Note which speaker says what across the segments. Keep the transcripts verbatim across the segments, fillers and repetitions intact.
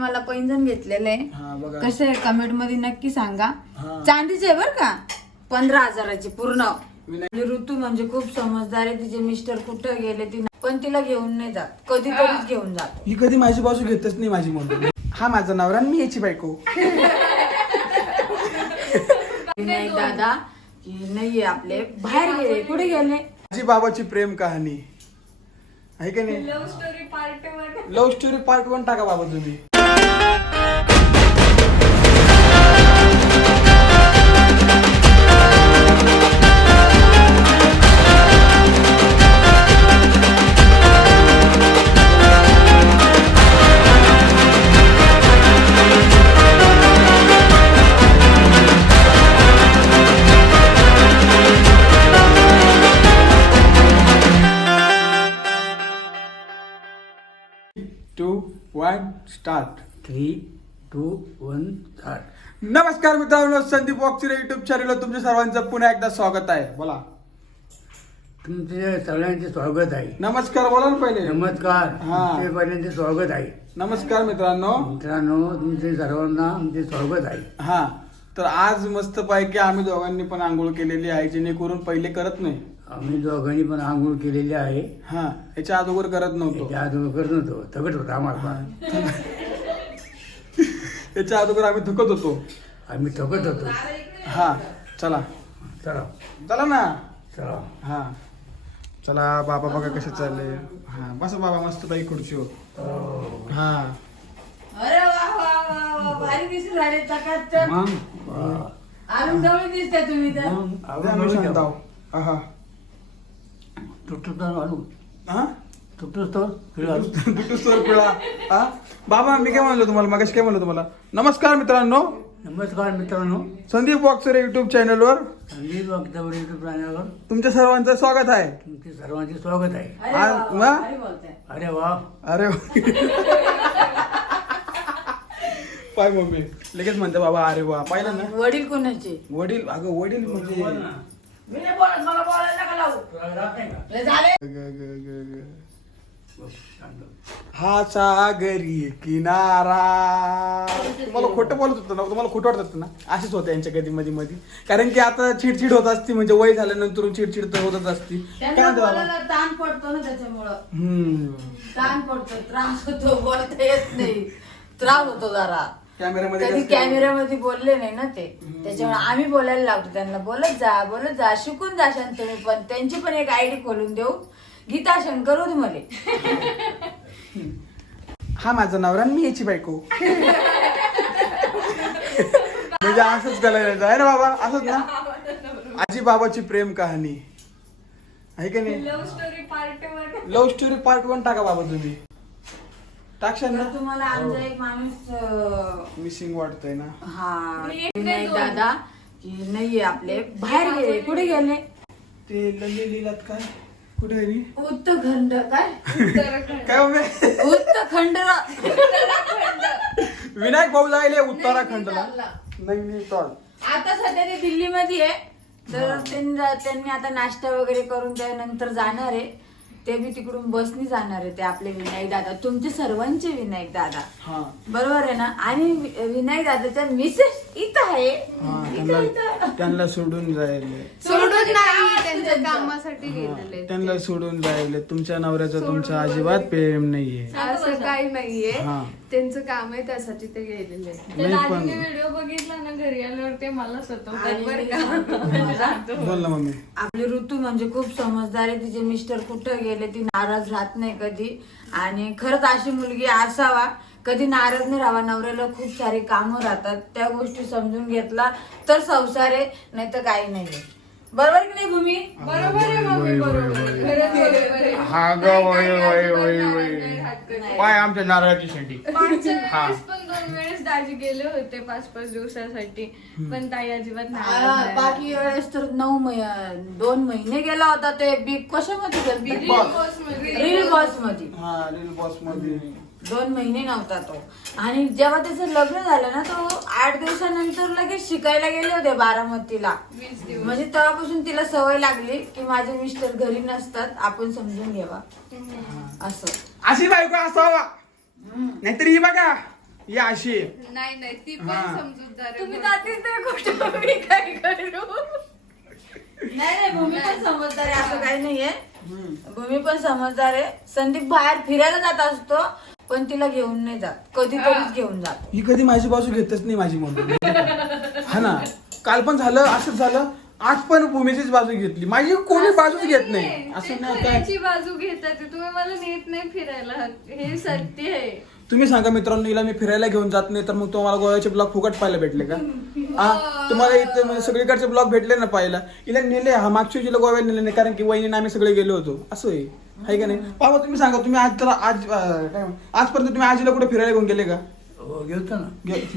Speaker 1: मला पैंजण घेतलेलं आहे. कसं आहे कमेंट मध्ये नक्की सांगा. चांदीचे आहे बरं का, पंधरा हजाराची पूर्ण. ऋतू म्हणजे खूप समजदार आहे. तिचे मिस्टर कुठं गेले ती पण तिला घेऊन नाही जात, कधीतरीच घेऊन जात.
Speaker 2: ही कधी माझी बाजू घेतच नाही माझी मम्मी. हा माझा नवरा आणि मी याची बायको.
Speaker 1: नाही दादा की नाहीये, आपले बाहेर गेले. कुठे गेले?
Speaker 2: माझी बाबाची प्रेम कहाणी आहे का नाही.
Speaker 3: Love story part one.
Speaker 2: Love story part one टाका बाबा तुम्ही. Two one start.
Speaker 4: Three two one start.
Speaker 2: नमस्कार मित्रांनो, संदीप वॉक्सिरे युट्यूब चॅनलवर तुमच्या सर्वांचं पुन्हा एकदा स्वागत आहे. बोला.
Speaker 4: तुमचे सगळ्यांचे स्वागत आहे.
Speaker 2: नमस्कार बोला ना पहिले.
Speaker 4: नमस्कार.
Speaker 2: हा.
Speaker 4: तुमचे पहिल्यांचे स्वागत आहे.
Speaker 2: नमस्कार मित्रांनो.
Speaker 4: मित्रांनो, तुमचे सर्वांना आमचे स्वागत आहे.
Speaker 2: हा, तर आज मस्त पैकी आम्ही दोघांनी पण आंघोळ केलेली आहे, जेणेकरून पहिले करत नाही.
Speaker 4: आम्ही दोघांनी पण आंघोळ केलेली आहे.
Speaker 2: हा, याच्या अगोदर करत नव्हतो.
Speaker 4: त्या अगोदर करत नव्हतो, थकत होता आम्हाला.
Speaker 2: याच्या अगोदर आम्ही थकत होतो.
Speaker 4: आम्ही थकत होतो.
Speaker 2: हा, चला
Speaker 4: चला
Speaker 2: चला ना.
Speaker 4: चला.
Speaker 2: हा चला. बाबा बघा कसे चालले. हा, बस बाबा मस्त पैकी खुर्चीवर. हा,
Speaker 1: अरे वा वा वा वा, भारी दिसून राहिले चकाचक.
Speaker 4: मग
Speaker 1: अरुण जवळ दिसते तुम्ही तर.
Speaker 4: मग
Speaker 2: आम्ही शांत आहो. हा
Speaker 4: तुटतो आणू
Speaker 2: हा
Speaker 4: तुटतोच तो पिळा.
Speaker 2: दुटूसवर पिळा. हा बाबा, मी काय म्हणलो तुम्हाला मगाशी, काय म्हणलो तुम्हाला. नमस्कार मित्रांनो,
Speaker 4: नमस्कार मित्रांनो.
Speaker 2: संदीप वॉक्सरे युट्यूब चॅनलवर
Speaker 4: संदीप वक्तव्य युट्यूब चॅनलवर
Speaker 2: तुमच्या सर्वांचं स्वागत आहे.
Speaker 4: तुमचे सर्वांचे स्वागत आहे.
Speaker 1: अरे
Speaker 2: आज-
Speaker 1: वा,
Speaker 2: वा?
Speaker 1: भारी बोलताय.
Speaker 4: अरे वा.
Speaker 2: अरे पाय मम्मी लगेच म्हणते बाबा अरे वा. पाहिलं ना,
Speaker 1: वडील कोणाचे?
Speaker 2: वडील. अगं वडील म्हणजे
Speaker 1: मी नाही बोलत, मला बोलायला नका लावू. लय झाले.
Speaker 2: ग- ग- ग- ग. हा सागरी किनारा. तुम्हाला खोटं बोलत होतं ना, तुम्हाला खोटं वाटत होतं ना. असेच होते यांच्या कधी मध्ये मध्ये, कारण की आता चिडचिड होत असती, म्हणजे वय झाल्यानंतर चिडचिड तर होतच असती. काय
Speaker 1: त्यांना
Speaker 2: म्हणते बाबा.
Speaker 1: बोलायला ताण पडतो ना, त्याच्यामुळं
Speaker 2: हम्म
Speaker 1: ताण पडतो, त्रास होतो, बोलता येत नाही, त्रास होतो जरा.
Speaker 2: कॅमेऱ्यामध्ये
Speaker 1: कधी
Speaker 2: कसं-
Speaker 1: कॅमेऱ्यामध्ये बोलले नाही ना ते, त्याच्यामुळे आम्ही बोलायला लागतो त्यांना. बोलत जा बोलत जा, शिकून जाशान तुम्ही पण. त्यांची पण एक आयडी खोलून देऊ, गीता शंकर होत मले.
Speaker 2: हा माझा नवरा आणि मी याची बायको. म्हणजे असंच करायला आहे ना बाबा, असंच ना. आजी बाबाची प्रेम कहाणी आहे का नाही.
Speaker 3: Love story part one.
Speaker 2: Love story part one टाका बाबा तुम्ही. टाकशाल ना.
Speaker 1: तर तुम्हाला आमचा एक माणूस
Speaker 2: मिसिंग वाटतंय ना.
Speaker 1: हा
Speaker 3: मी एक
Speaker 1: नाही
Speaker 3: दोन.
Speaker 1: दादा की नाहीये, आपले बाहेर गेले. कुठे गेले?
Speaker 2: ते लल्ली लिहिलात काय, कुठे आहे नी?
Speaker 1: उत्तराखंड. काय
Speaker 3: उत्तराखंड.
Speaker 2: काय मम्मी.
Speaker 1: उत्तराखंड.
Speaker 2: विनायक भाऊ जायले उत्तराखंडला. नाही नाही तर
Speaker 1: आता सध्या ते दिल्लीमध्ये आहे. तर त्यांना- त्यांनी आता नाश्ता वगैरे करून त्यानंतर जाणार आहे. ते बी तिकडून बसनी जाणार आहे. ते आपले विनायक दादा, तुमचे सर्वांचे विनायक दादा,
Speaker 2: हा
Speaker 1: बरोबर आहे ना. आणि वि- विनायक दादाच्या मिसेस इथं आहे.
Speaker 2: हा,
Speaker 1: इथं
Speaker 2: त्यांना
Speaker 1: इथं
Speaker 2: त्यांना सोडून जायले.
Speaker 3: सोडून नाही,
Speaker 1: काम
Speaker 3: त्यांच्या
Speaker 1: त्यांचं.
Speaker 3: कामासाठी गेलेले.
Speaker 2: त्यांना सोडून जायले. तुमच्या नवऱ्याचं तुमचं अजिबात प्रेम नाहीये.
Speaker 3: असं काही नाहीये,
Speaker 2: हा.
Speaker 3: त्यांचं काम आहे त्यासाठी ते गेलेले.
Speaker 2: नाही पण
Speaker 3: व्हिडिओ बघितला ना घरी आल्यावर ते मला सतवतात
Speaker 1: आणि
Speaker 3: बरं
Speaker 1: मी
Speaker 3: का.
Speaker 1: सांगतो तुम्हाला,
Speaker 2: बोल ना मम्मी.
Speaker 1: आपली ऋतू म्हणजे खूप समजदार आहे. तिचे मिस्टर कुठं गेले ती नाराज राहत नाही कधी. आणि खरंच अशी मुलगी असावा, कधी नाराज नाही राहावा. नवऱ्याला खूप सारे कामं राहतात, त्या गोष्टी समजून घेतला तर संसार आहे, नाही तर काही नाही. बरोबर की नाही भूमी?
Speaker 3: बरोबर आहे मम्मी, बरोबर. खरंच बरोबर आहे.
Speaker 2: हा ग
Speaker 3: नाही
Speaker 2: वय
Speaker 3: काय
Speaker 2: वय
Speaker 3: पण
Speaker 2: वय
Speaker 3: नाराज
Speaker 2: वय
Speaker 3: नाही राहत कधी.
Speaker 2: पाय आमच्या नारळाची शेंडी.
Speaker 3: मागच्या वेळेस पण दोन वेळेस दाजी गेले होते पाच पाच दिवसासाठी, पण ताई अजिबात नाराज
Speaker 1: आ,
Speaker 3: नाही.
Speaker 1: बाकी वेळेस तर नऊ महिने दोन महिने गेला होता. ते बिग कशामध्ये गेला?
Speaker 3: रील
Speaker 1: बिग
Speaker 3: बॉस मध्ये.
Speaker 1: रील बॉस मध्ये
Speaker 2: हा रील बॉस मध्ये
Speaker 1: दोन महिने नव्हता तो. आणि जेव्हा त्याचं लग्न झालं ना, तो आठ दिवसानंतर लगेच शिकायला गेले होते बारामतीला.
Speaker 3: वीस दिवस.
Speaker 1: म्हणजे तेव्हापासून तिला सवय लागली की माझे मिस्टर घरी नसतात, आपण समजून घ्यावा असं.
Speaker 2: अशी बायको असावा. नाहीतर ही बघा ही अशी आहे.
Speaker 5: नाही नाही ती पण
Speaker 2: हा.
Speaker 5: समजूतदार आहे.
Speaker 3: तुम्ही जातीच नाही कुठं मी काय करू
Speaker 1: नाही नाही भूमी पण समजदार आहे असं काही नाहीये. भूमी पण समजदार आहे. संदीप बाहेर फिरायला जात असतो पण तिला घेऊन नाही जात, कधीतरीच घेऊन जातो.
Speaker 2: ही कधी माझी बाजू घेतच नाही माझी मम्मी. हा ना, काल पण झालं असंच झालं. आज पण भूमीचीच बाजू घेतली, माझी कोणी बाजूच घेत नाही. असं नाही काय.
Speaker 3: त्याची बाजू घेतात ते. तुम्ही मला नेत नाही फिरायला, हे सत्य आहे.
Speaker 2: तुम्ही सांगा मित्रांनो, हिला मी फिरायला घेऊन जात नाही तर मग तुम्हाला गोव्याचे ब्लॉग फुकट पाहायला भेटले का? हा, तुम्हाला इथे म्हणजे सगळीकडचे ब्लॉग भेटले ना पाहायला. हिला नेले, हा मागच्या जिला गोव्याला नेले नाही कारण की वहिनीने आम्ही सगळे गेलो होतो. असं आहे हाय का नाही? बाबा तुम्ही सांगा, तुम्ही आज तर आज अं, काय म्हण- आजपर्यंत तुम्ही आजीला कुठे फिरायला घेऊन गेले का?
Speaker 4: हो, गेलतो ना.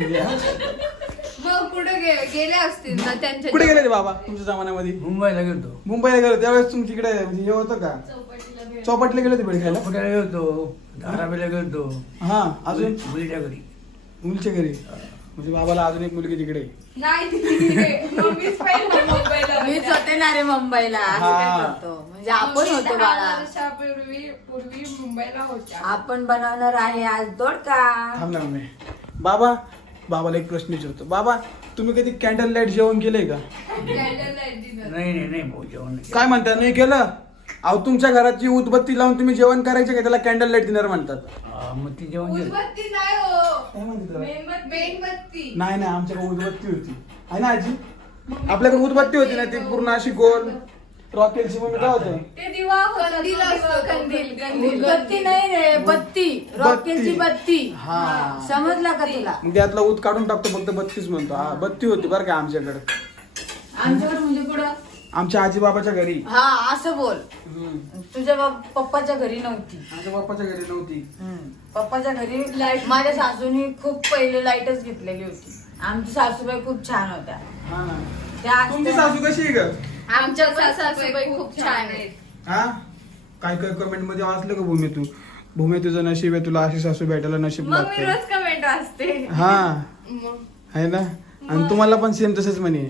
Speaker 2: गे-
Speaker 5: मग कुठे गे- गेले असतील ना त्यांच्या
Speaker 2: कुठे गेले रे बाबा तुमच्या जमान्यामध्ये?
Speaker 4: मुंबईला गेलतो.
Speaker 2: मुंबईला गेलो त्यावेळेस तुमच्याकडे म्हणजे हे होतं का? चौपाटीला गेले होते भेट खायला?
Speaker 4: पुण्याला गेलतो, धारावीला गेलतो.
Speaker 2: हा, अजून
Speaker 4: मुलीच्या घरी.
Speaker 2: मुलीच्या घरी. म्हणजे बाबाला अजून एक मुलगी तिकडे आहे.
Speaker 5: नाही तिथे मम्मीच पाहिजे मुंबईला
Speaker 1: मीच होते ना रे मुंबईला, असं
Speaker 2: हा.
Speaker 1: काय करतो म्हणजे आपण होतो
Speaker 5: दहा
Speaker 1: बाळा.
Speaker 5: वर्षापूर्वी पूर्वी मुंबईला होत्या.
Speaker 1: आपण बनवणार आहे आज दोडका.
Speaker 2: थांब ना मम्मी. बाबा बाबाला एक प्रश्न विचारतो. बाबा तुम्ही कधी कॅन्डल लाईट जेवण केलंय का?
Speaker 5: Candle light dinner.
Speaker 4: नाही नाही नाही भाऊ, जेवण नाही.
Speaker 2: काय म्हणतात नाही केलं? अहो तुमच्या घराची उदबत्ती लावून तुम्ही जेवण करायचे का? त्याला कॅन्डल लाईट डिनर म्हणतात.
Speaker 4: हा, मग ती जेवण केलं.
Speaker 5: उदबत्ती नाही हो,
Speaker 2: काय म्हणतात त्याला?
Speaker 5: मेणबत्ती. मेणबत्ती.
Speaker 2: नाही नाही, आमच्याकडे उदबत्ती होती आहे ना आजी? आपल्याकडे उदबत्ती होती ना ती पूर्ण अशी गोल रॉकेलची. मम्मी काय होतं?
Speaker 3: ते दिवा होता, तो
Speaker 5: कंदील
Speaker 3: दिवा,
Speaker 5: असतो,
Speaker 3: कंदील कंदील
Speaker 1: बत्ती नाही रे, बत्ती, रॉकेलची बत्ती.
Speaker 2: हा.
Speaker 1: समजला का तुला?
Speaker 2: मग त्यातला ऊत काढून टाकतो, फक्त बत्तीस म्हणतो. हा, बत्ती होती बरं का आमच्याकडे.
Speaker 1: आमच्याकडे म्हणजे पुढं
Speaker 2: आमच्या आजी बाबाच्या घरी.
Speaker 1: हा असं बोल.
Speaker 2: हम्म.
Speaker 1: तुझ्या बाप- पप्पाच्या घरी नव्हती.
Speaker 2: आमच्या बाप्पाच्या घरी नव्हती.
Speaker 1: हम्म. पप्पाच्या घरी लाईट, माझ्या सासूनी खूप पहिले लाईटच घेतलेली होती. आमची सासूबाई खूप छान होत्या.
Speaker 2: हा ना.
Speaker 1: त्या
Speaker 2: तुमची
Speaker 1: असत्या-
Speaker 2: सासू कशी आहे ग?
Speaker 5: आमच्या पण सासूबाई खूप छान आहेत.
Speaker 2: हा, काय काय कमेंट मध्ये वाचलं का भूमी तू? भूमी तुझं नशीब आहे, तुला अशी सासू भेटायला नशीब
Speaker 3: मग मी
Speaker 2: लागते.
Speaker 3: रोज कमेंट वाचते.
Speaker 2: हा
Speaker 5: मग
Speaker 2: आहे ना. आणि तुम्हाला पण सेम तसंच म्हणे.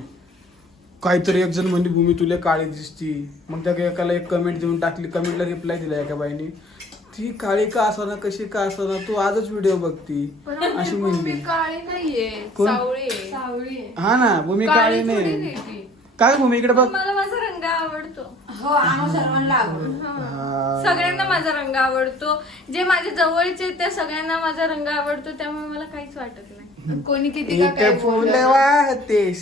Speaker 2: काहीतरी एक जण म्हणे भूमी तुला काळी दिसती. मग त्या एकाला एक कमेंट देऊन टाकली, कमेंटला रिप्लाय दिला एका बाईने, ती काळी का असाना कशी का असाना तू आजच व्हिडिओ बघती अशी
Speaker 5: मम्मी
Speaker 2: म्हणली.
Speaker 5: काळी नाहीये,
Speaker 2: कोण?
Speaker 5: सावळी आहे.
Speaker 3: सावळी आहे.
Speaker 2: हा ना, भूमी काळी
Speaker 5: काळी थोडी
Speaker 2: नाही.
Speaker 5: नाही ती.
Speaker 2: काय भूमी इकडे बघ.
Speaker 3: मला माझा रंग आवडतो.
Speaker 1: हो आम्हा सर्वांना आवडतो.
Speaker 2: हा.
Speaker 3: सगळ्यांना माझा रंग आवडतो. जे माझ्या जवळचे आहेत त्या सगळ्यांना माझा रंग आवडतो, त्यामुळे मला काहीच वाटत नाही.
Speaker 5: कोणी किती का काय
Speaker 2: एक फुल
Speaker 5: बोललं.
Speaker 2: वाहते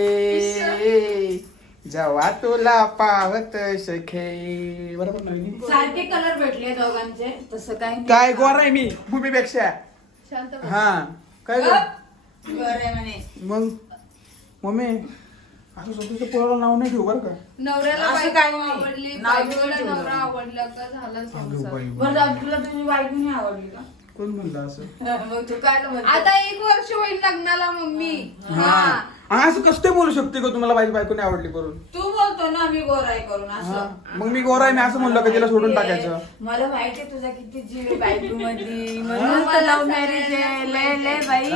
Speaker 2: सखे जेव्हा तुला पाहत सखे. बरोबर ना वहिनी?
Speaker 1: सारखे कलर भेटले दोघांचे, तसं काही नाही.
Speaker 2: काय गोर आहे मी भूमीपेक्षा.
Speaker 5: शांत बस.
Speaker 2: हा काय ग?
Speaker 1: बरं आहे म्हणे.
Speaker 2: मग मम्मी असं स्वतःचं पोराला नाव नाही ठेवू बरं का?
Speaker 5: नवऱ्याला
Speaker 1: असं
Speaker 5: बायको
Speaker 1: काही नाही.
Speaker 5: आवडली,
Speaker 1: नाव
Speaker 5: बायकोला
Speaker 1: नाही ठेवलं.
Speaker 5: नवरा आवडला का झाला संसार.
Speaker 1: बरं जाऊ, तुला तुझी बायको नाही आवडली का?
Speaker 2: कोण म्हणलं असं?
Speaker 1: मग तू काय म्हणतो?
Speaker 5: आता एक वर्ष होईल लग्नाला मम्मी.
Speaker 2: हा. आणि असं कसं काय बोलू शकते का तुम्हाला माझी बायको नाही आवडली करून?
Speaker 1: तू बोलतो ना मी गोराई करून
Speaker 2: हा.
Speaker 1: असं.
Speaker 2: मग मी गोरा आहे मी असं म्हणलं का तिला सोडून टाकायचं?
Speaker 1: मला माहिती आहे तुझा किती जीव आहे बायको मध्ये. म्हणून तर लव्ह मॅरेज आहे. लय लय बाई,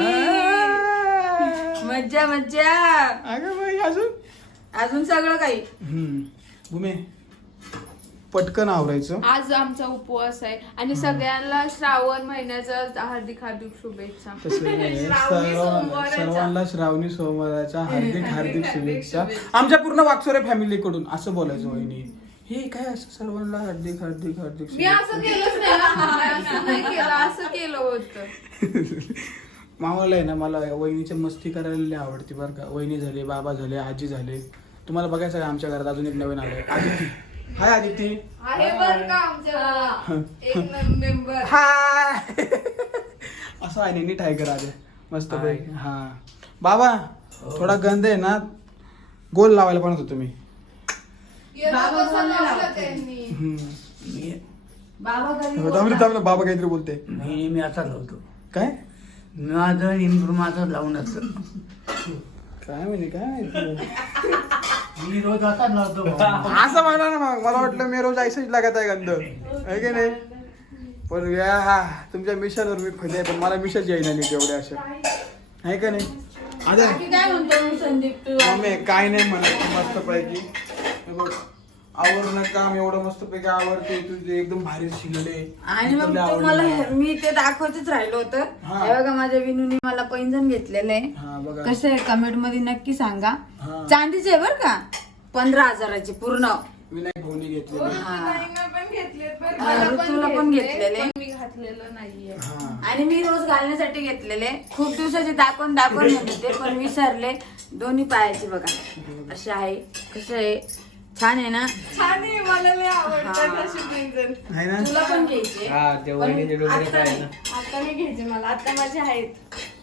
Speaker 1: मज्जा मज्जा.
Speaker 2: अगं बाई अजून
Speaker 1: अजून सगळं काही.
Speaker 2: हम्म. भूमी पटकन आवरायचं.
Speaker 5: आज आमचा उपवास आहे आणि सगळ्यांना श्रावण महिन्याचा हार्दिक हार्दिक शुभेच्छा.
Speaker 2: तसं नाही.
Speaker 5: श्रावणी
Speaker 2: सर्व-
Speaker 5: सोमवाराचा.
Speaker 2: सर्वांना श्रावणी सोमवाराच्या हार्दिक हार्दिक शुभेच्छा आमच्या पूर्ण वाकसोरे फॅमिली कडून. असं बोलायचं वहिनी. हे काय असं सर्वांना हार्दिक हार्दिक हार्दिक
Speaker 5: मी असं केलंच नाही ना. असं नाही केलं, असं केलं होतं.
Speaker 2: मामाला आहे ना, मला वहिनीच्या मस्ती करायला लय आवडते बरं का. वहिनी झाले, बाबा झाले, आजी झाले. तुम्हाला बघायचं का आमच्या घरात अजून एक नवीन आलंय, आदिती. हाय आदिती.
Speaker 5: आहे बर का आमच्या एक मेंबर.
Speaker 2: हाय. असं आहे नीट आहे करा मस्त पैकी. हा बाबा थोडा गंध आहे ना, गोल लावायला पण होतो तुम्ही.
Speaker 1: बाबा
Speaker 5: कसं
Speaker 1: बोलायला
Speaker 5: लावलं
Speaker 1: लागते.
Speaker 5: त्यांनी.
Speaker 2: हम्म.
Speaker 4: मी
Speaker 1: बाबा घरी
Speaker 2: थांबले थांबले बाबा काहीतरी बोलते.
Speaker 4: मी मी असाच लावतो.
Speaker 2: काय
Speaker 4: माझं निंबू माझं लावून असतं.
Speaker 2: काय म्हणजे काय माहिती.
Speaker 4: मी रोज असाच लावतो भाऊ.
Speaker 2: असं म्हणा ना मग. मला वाटलं मी रोज ऐसच लागत आहे गंध आहे की नाही. पण या हा तुमच्या मिशनवर मी खुले आहे, पण मला मिशच येईना नीट एवढे असे आहे का नाही. आता
Speaker 1: बाकी काय म्हणतो मी संदीप तू?
Speaker 2: मम्मी काय नाही म्हणत मस्त पैकी. हे बघ आवरणं काम एवढं मस्त पैकी आवडते तुझे एकदम भारी शिंगडे
Speaker 1: आणि मग
Speaker 2: तुला
Speaker 1: तुम्हाला
Speaker 2: आवडलं.
Speaker 1: हे- मी ते दाखवतच राहिलो होतं
Speaker 2: हा.
Speaker 1: हे बघा माझ्या विनूने मला पैंजण घेतलेलं
Speaker 2: हा,
Speaker 1: आहे
Speaker 2: बघा.
Speaker 1: कसं आहे कमेंट मध्ये नक्की सांगा
Speaker 2: हा.
Speaker 1: चांदीचे आहे बर का पंधरा हजाराची पूर्ण
Speaker 2: विनायक भाऊनी घेतलेले
Speaker 3: ताईंना पण घेतलेत बरं.
Speaker 1: हा, ऋतूला पण घेतलेले.
Speaker 3: पण मी घातलेलं नाहीये
Speaker 2: हा
Speaker 1: आणि मी रोज घालण्यासाठी घेतलेले खूप दिवसाचे दाखवून दाखवून म्हणत होते पण विसरले दोन्ही पायाचे बघा असे आहे कसं आहे छान आहे ना
Speaker 3: छान आहे मला लय आवडतात
Speaker 1: हा.
Speaker 3: अशी पैंजण.
Speaker 2: आहे ना
Speaker 1: तुला पण घ्यायचे
Speaker 6: हा, ते
Speaker 1: पण
Speaker 6: वहिनीचे डोंगरे
Speaker 1: आता
Speaker 6: पाय
Speaker 1: नाही.
Speaker 6: ना.
Speaker 3: आता मी घ्यायचे मला आता माझे आहेत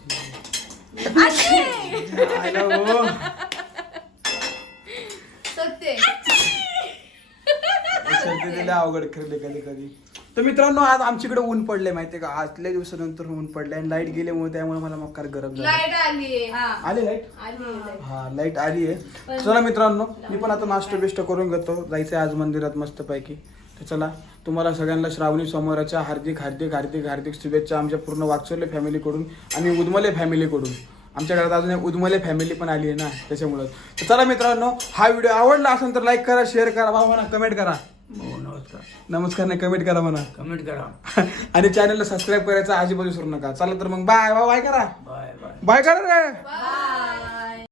Speaker 2: आयला हो.
Speaker 3: सत्य
Speaker 2: सर्दी दिल्या अवघड खेळले कधी कधी तर मित्रांनो आज आमच्याकडे ऊन पडले माहितीये का आजल्या दिवसानंतर ऊन पडले आणि लाईट गेल्यामुळे त्यामुळे मला मग गरम झालं
Speaker 3: लाईट आली
Speaker 1: हा
Speaker 2: आली लाईट
Speaker 3: आली
Speaker 2: हा लाईट आली आहे चला मित्रांनो मी पण आता नाश्ता बिष्ट करून घेतो जायचंय आज मंदिरात मस्त पैकी तर चला तुम्हाला सगळ्यांना श्रावणी सोमवाराच्या हार्दिक हार्दिक हार्दिक हार्दिक शुभेच्छा आमच्या पूर्ण वागचोरले फॅमिलीकडून आणि उदमले फॅमिलीकडून आमच्या घरात अजून एक उदमले फॅमिली पण आली आहे ना त्याच्यामुळं तर चला मित्रांनो हा व्हिडिओ आवडला असेल तर लाईक करा शेअर करा भाऊ म्हणा कमेंट करा
Speaker 4: हो नमस्कार
Speaker 2: नमस्कार नाही कमेंट करा म्हणा
Speaker 4: कमेंट करा
Speaker 2: आणि चॅनलला सबस्क्राईब करायचं अजिबात विसरू नका चला तर मग बाय बाय बाय करा
Speaker 4: बाय बाय
Speaker 2: बाय करा रे